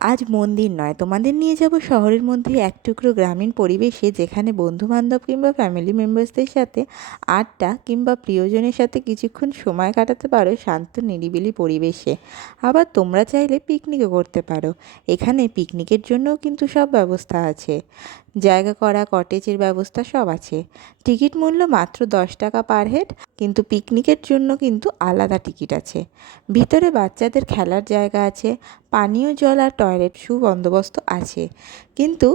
আজ মন্দির নয়, তোমাদের নিয়ে যাব শহরের মধ্যে এক টুকরো গ্রামীণ পরিবেশে, যেখানে বন্ধুবান্ধব কিংবা ফ্যামিলি মেম্বার্সদের সাথে আড্ডা কিংবা প্রিয়জনের সাথে কিছুক্ষণ সময় কাটাতে পারো শান্ত নিরিবিলি পরিবেশে। আবার তোমরা চাইলে পিকনিকও করতে পারো। এখানে পিকনিকের জন্যও কিন্তু সব ব্যবস্থা আছে। জায়গা করা, কটেজের ব্যবস্থা সব আছে। টিকিট মূল্য মাত্র 10 টাকা পার হেড, কিন্তু পিকনিকের জন্য কিন্তু আলাদা টিকিট আছে। ভিতরে বাচ্চাদের খেলার জায়গা আছে, পানীয় জল আর টয়লেট সুবন্দোবস্ত আছে। কিন্তু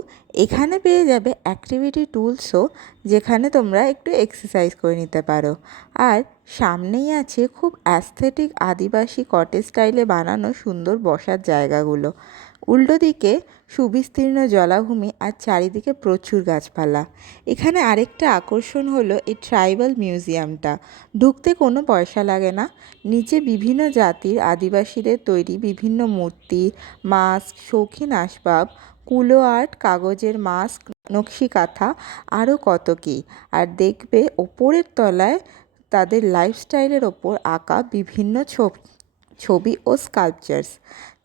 এখানে পেয়ে যাবে অ্যাক্টিভিটি টুলসও, যেখানে তোমরা একটু এক্সারসাইজ করে নিতে পারো। আর সামনেই আছে খুব অ্যাস্থেটিক আদিবাসী কটেজ স্টাইলে বানানো সুন্দর বসার জায়গাগুলো। উল্টো দিকে সুবিস্তীর্ণ জলাভূমি আর চারিদিকে প্রচুর গাছপালা। এখানে আরেকটা আকর্ষণ হলো এই ট্রাইবাল মিউজিয়ামটা। ঢুকতে কোনো পয়সা লাগে না। নিচে বিভিন্ন জাতির আদিবাসীদের তৈরি বিভিন্ন মূর্তি, মাস্ক, শৌখিন আসবাব, কুলো আর্ট, কাগজের মাস্ক, নকশি কাঁথা, আরও কত কী। আর দেখবে ওপরের তলায় তাদের লাইফস্টাইলের ওপর আঁকা বিভিন্ন ছবি ছবি ও স্কাল্পচার্স।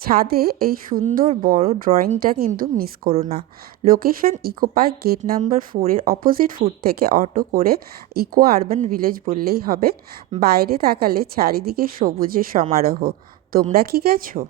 ছাদে এই সুন্দর বড় ড্রয়িংটা কিন্তু মিস করো না। Location eco park gate number 4-এর অপোজিট ফুট থেকে অটো করে ইকো আরবান ভিলেজ বললেই হবে। বাইরে তাকালে চারিদিকে সবুজের সমারোহ। তোমরা কি গেছো?